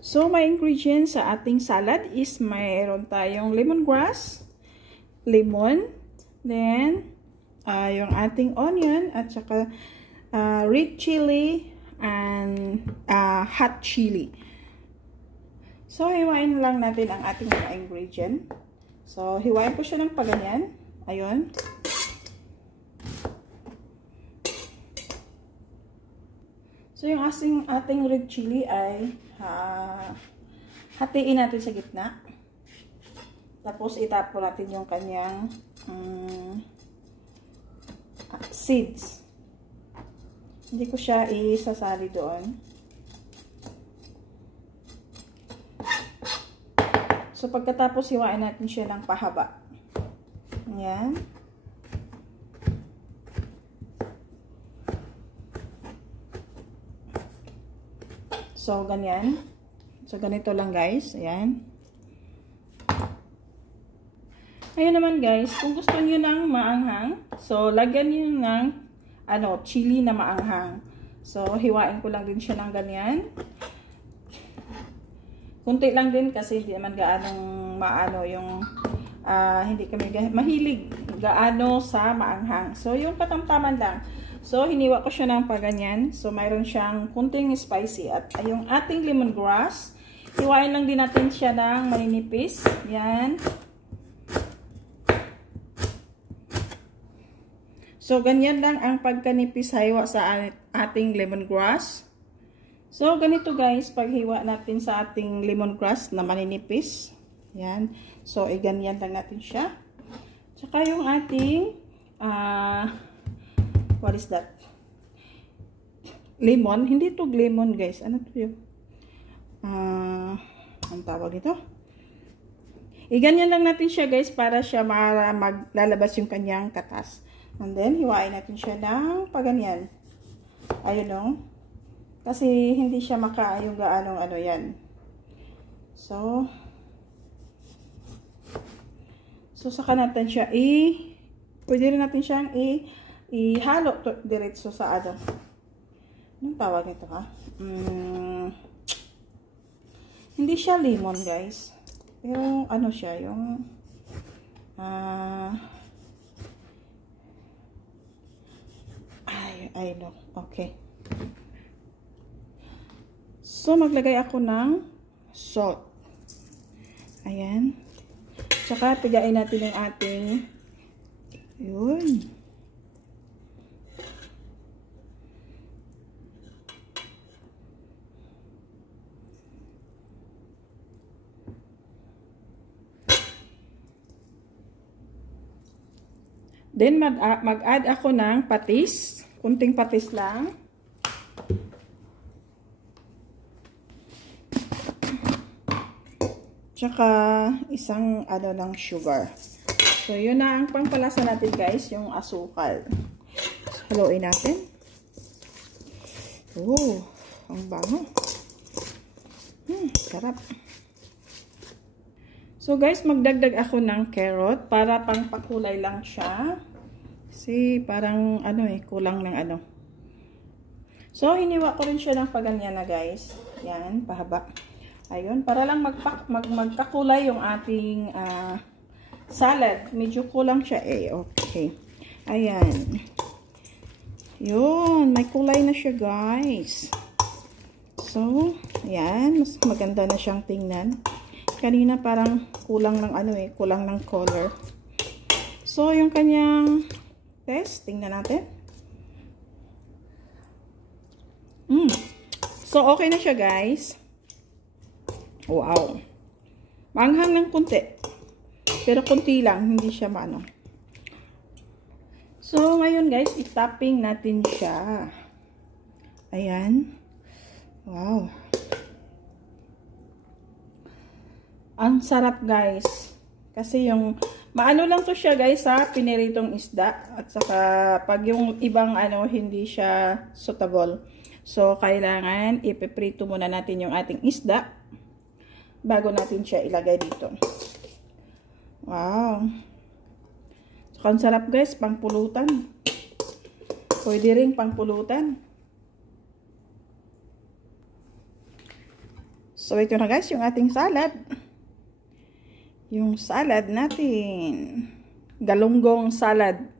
So, my ingredients sa ating salad is mayroon tayong lemongrass, lemon, then yung ating onion at saka red chili and hot chili. So, hiwain lang natin ang ating mga ingredient. So, hiwain ko siya ng paganyan. Ayun. So, yung ating red chili ay hatiin natin sa gitna. Tapos, itapon natin yung kanyang seeds. Hindi ko siya isasali doon. So, pagkatapos, hiwain natin siya ng pahaba. Ayan. So, ganyan. So, ganito lang guys. Ayan. Ayan naman guys, kung gusto niyo ng maanghang, so, lagyan niyo ng chili na maanghang. So, hiwain ko lang din siya ng ganyan. Kunti lang din kasi hindi naman gaanong hindi kami mahilig gaano sa maanghang. So, yung katamtaman lang. So, hiniwa ko siya ng paganyan. So, mayroon siyang kunting spicy. At yung ating lemongrass, hiwain lang din natin siya ng maninipis. Yan. So, ganyan lang ang pagkanipis hiwa sa ating lemongrass. So, ganito guys, paghiwa natin sa ating lemongrass na maninipis. Yan. So, ganyan lang natin siya. Tsaka yung ating, what is that? Lemon. Hindi to lemon guys. Ano to yun? Ang tawag ito? Ganyan lang natin siya guys para siya maglalabas yung kanyang katas. And then, hiwain natin siya ng paganyan. Ayun o. Kasi, hindi siya makaayong gaanong yan. So, saka natin siya pwede rin natin siyang ihalo diretso sa anong tawag nito ha? Hindi siya lemon guys. Pero, siya, yung, I know. Okay. So, maglagay ako ng salt. Ayan. Tsaka, pigain natin yung ating yun. Then, mag-add ako ng patis. Kunting patis lang. Tsaka, isang ng sugar. So, yun na ang pangpalasa natin guys, yung asukal. So, haluin natin. Oh, ang bango. Sarap. So, guys, magdagdag ako ng carrot para pangpakulay lang siya. Kasi, parang, kulang ng So, hiniwa ko rin siya ng paganyan na, guys. Yan, pahaba. Ayun, para lang magkakulay yung ating salad. Medyo kulang siya Okay. Ayan. Yun, may kulay na siya, guys. So, ayan. Mas maganda na siyang tingnan. Kanina parang kulang ng kulang ng color. So, yung kanyang test, tingnan natin. So, okay na siya, guys. Wow. Maanghang ng kunti. Pero kunti lang, hindi siya So, ngayon, guys, i-topping natin siya. Ayan. Wow. Ang sarap guys. Kasi yung lang to siya guys sa piniritong isda. At saka pag yung ibang hindi siya suitable. So kailangan ipiprito muna natin yung ating isda bago natin siya ilagay dito. Wow. Saka ang sarap guys, pangpulutan. Pwede rin pangpulutan. So, ito na guys, yung ating salad. Yung salad natin. Galunggong salad.